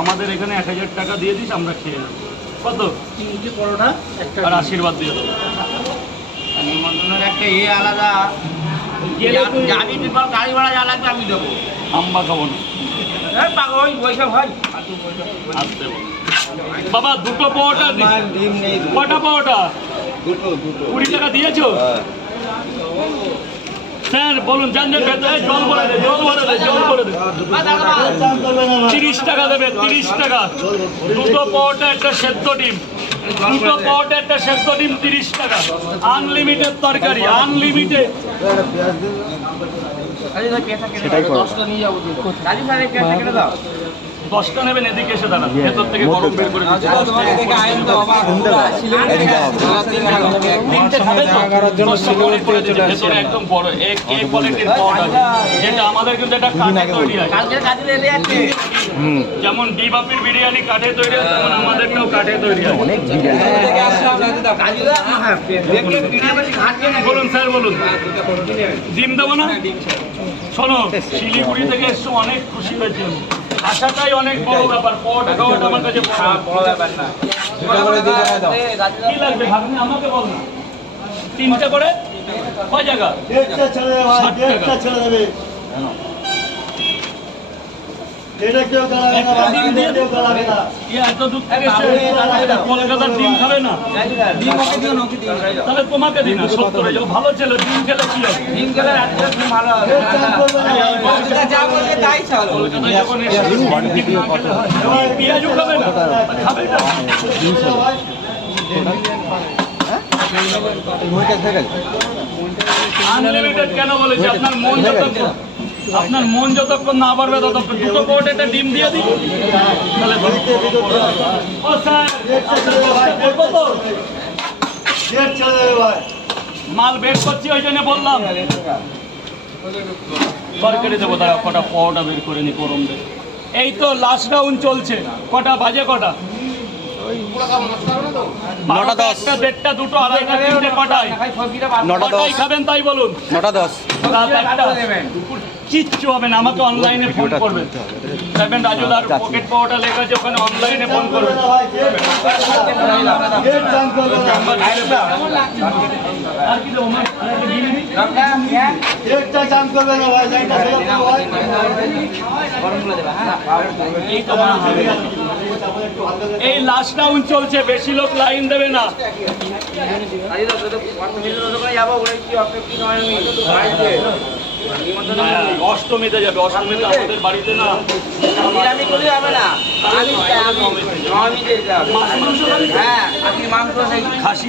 আমাদের এখানে 1000 টাকা দিয়ে দিস, আমরা খেয়ে নেবো। কত? 3টে পরোটা, আর আশীর্বাদ দিয়ে দেবো। নিমন্ত্রণের একটা আলাদা যাবি তুই, গাড়ি ভাড়া যা লাগবে আমি দেবো। আম্বা খাবো না, ওই পয়সা ভাই আসতে বল। বাবা দুটো পাওয়াটা ডিম নেই। কটা পাওয়াটা? দুটো 20 টাকা দিয়েছো? স্যার বলুন, যান ভেতরে জল ভরে দে, জল ভরে দে, জল ভরে দে। 30 টাকা দেবে, 30 টাকা। দুটো পাওয়াটা, একটা সেদ্ধ ডিম, দুটো পাওয়াটা, একটা সেদ্ধ ডিম, 30 টাকা। আনলিমিটেড তরকারি, আনলিমিটেড। সেটাই করো। 10টা নিয়ে যাবো। কাজী সাহেব পেঁয়াজটা কেটে দাও। 10টা নেবেন, এদিকে এসে দাঁড়ান, ভেতর থেকে গরম বের করে দিচ্ছি। তিনটে খাবে তো? 10টা করে করে দিচ্ছি। ভেতরে একদম বড় এক কোয়ালিটির পাউডার, যেটা আমাদের কিন্তু এটা কাঠে তৈরি হয়। কালকে কাজী রেডি আছে। যেমন ডিবাপির বিরিয়ানি কাঠে তৈরি হয়, তেমন আমাদেরটাও কাঠে তৈরি হয়। বলুন স্যার, বলুন। ডিম দেবো না? শোনো, শিলিগুড়ি থেকে এসছো, অনেক খুশি হয়েছি আমি। আশাটাই অনেক বড় ব্যাপার। পাওয়াটা খাওয়াটা আমার কাছে বড় ব্যাপার না। কি লাগবে ভাবনি, আমাকে বল না। 3টে করে কয় জায়গা? 60 টাকা। এত দূর থেকে এসে কলকাতার ডিম খাবে না? তাহলে তোমাকে দিন না, 70 যাও। ভালো ছেলে, ডিম খেলে কি হবে? ডিম খেলে রাত্রে খুব ভালো হবে। যা বলছে তাই চলো। কলকাতায় যখন এসে ডিম না খেলে হয়? পেঁয়াজও খাবে না? খাবে না? আনলিমিটেড কেন বলেছি? আপনার মন যতক্ষণ না পারবে ততক্ষণ। দুটো কোট একটা ডিম দিয়ে দিই, তাহলে ও স্যার করবো তো? মাল বের করছি, ওই জন্য বললাম। তরকারি দেবো, তারা কটা পাওয়াটা বের করে নি গরম দেবে। এই তো লাস্ট রাউন্ড চলছে। কটা বাজে? কটা? 9টা 10, 1টা 2টো 2:30 3টে কটায়? 9টা 10 খাবেন তাই বলুন। 9টা 10। কিচ্ছু হবে না, আমাকে অনলাইনে ফোন করবেন। দেখবেন রাজুদার পকেট পাওয়াটা লেখা আছে, ওখানে অনলাইনে ফোন করবেন। আর কি দেবো? এই তো মা হবে। এই লাস্ট রাউন্ড চলছে, বেশি লোক লাইন দেবে না। অষ্টমীতে যাবে, অষ্টমীতে আমাদের বাড়িতে না। খাসি